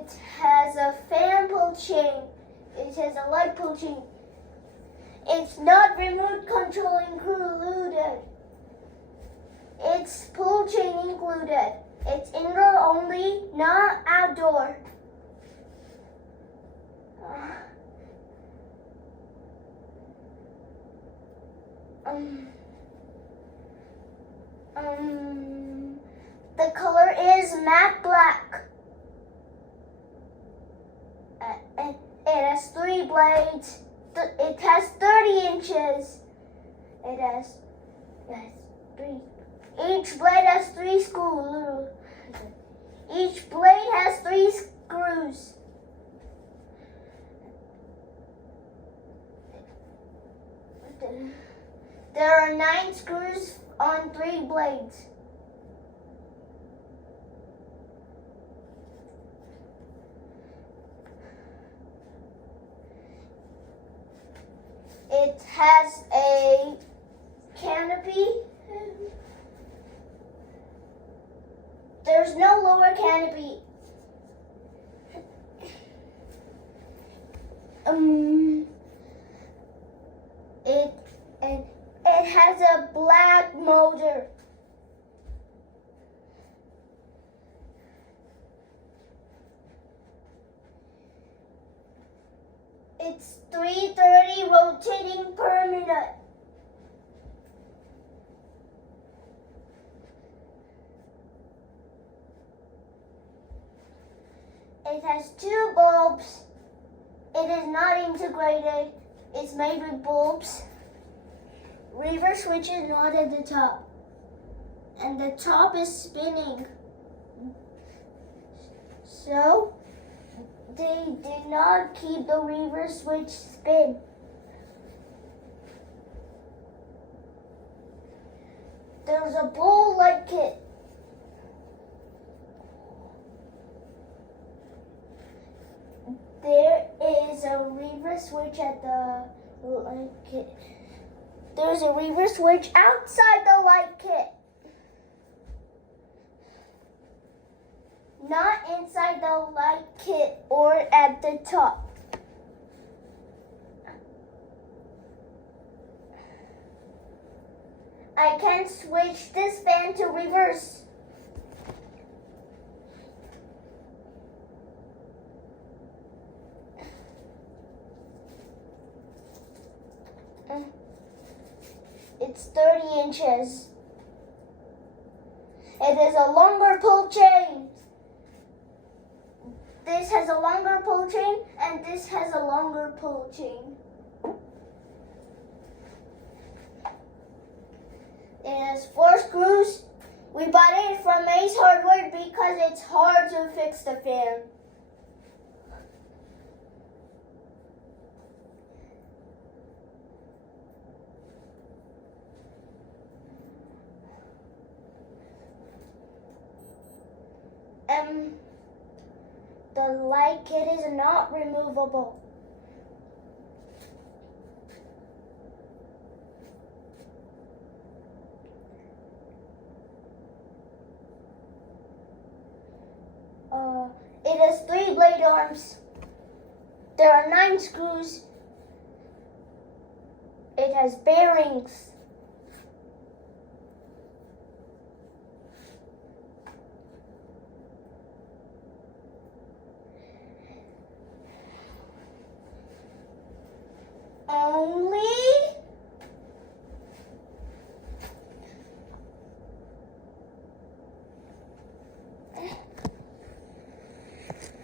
It has a fan pull chain. It has a light pull chain. It's not remote control included. It's pull chain included. It's indoor only, not outdoor. The color is matte black. It has 3 blades. It has 30 inches. It has 3. Each blade has 3 screws. Each blade has 3 screws. There are 9 screws on 3 blades. It has a canopy. There's no lower canopy. It has a black motor. It's 330 rotating per minute. It has 2 bulbs. It is not integrated. It's made with bulbs. Reverse switch is not at the top. And the top is spinning. So, they did not keep the reverse switch spin. There's a bull light kit. There is a reverse switch at the light kit. There's a reverse switch outside the light kit. Not inside the light kit or at the top. I can switch this fan to reverse. It's 30 inches. It is a longer pull chain. This has a longer pull chain, and this has a longer pull chain. It has 4 screws. We bought it from Ace Hardware because it's hard to fix the fan. The light kit is not removable. It has 3 blade arms. There are 9 screws. It has bearings.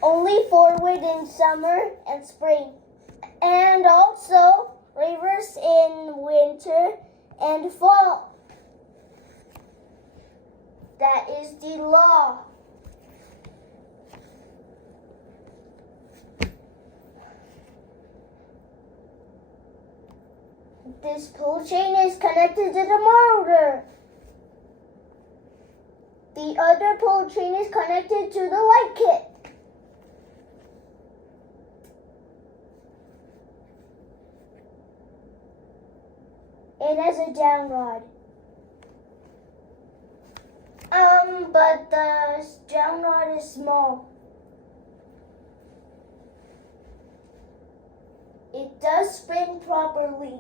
Only forward in summer and spring, and also reverse in winter and fall. That is the law. This pull chain is connected to the motor. The other pull chain is connected to the light kit. It has a down rod. But the down rod is small. it does spin properly.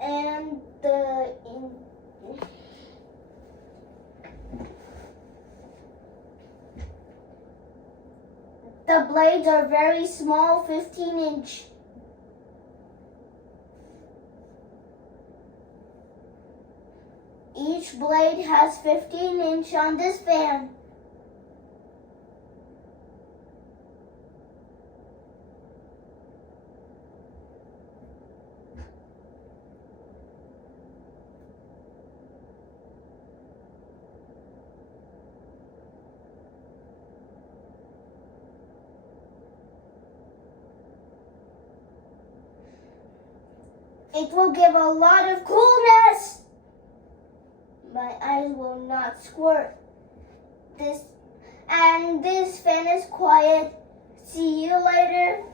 And the blades are very small, 15-inch. Each blade has 15-inch on this fan. It will give a lot of coolness. My eyes will not squirt. This fan is quiet. See you later.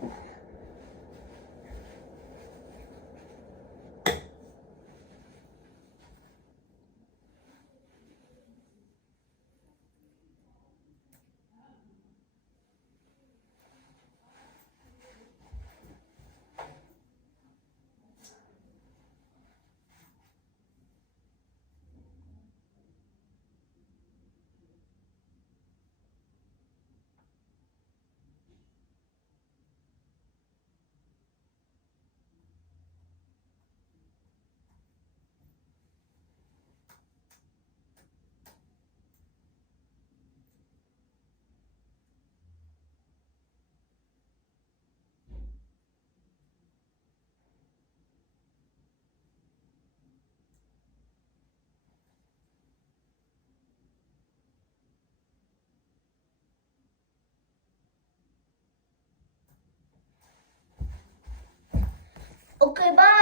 Okay, bye.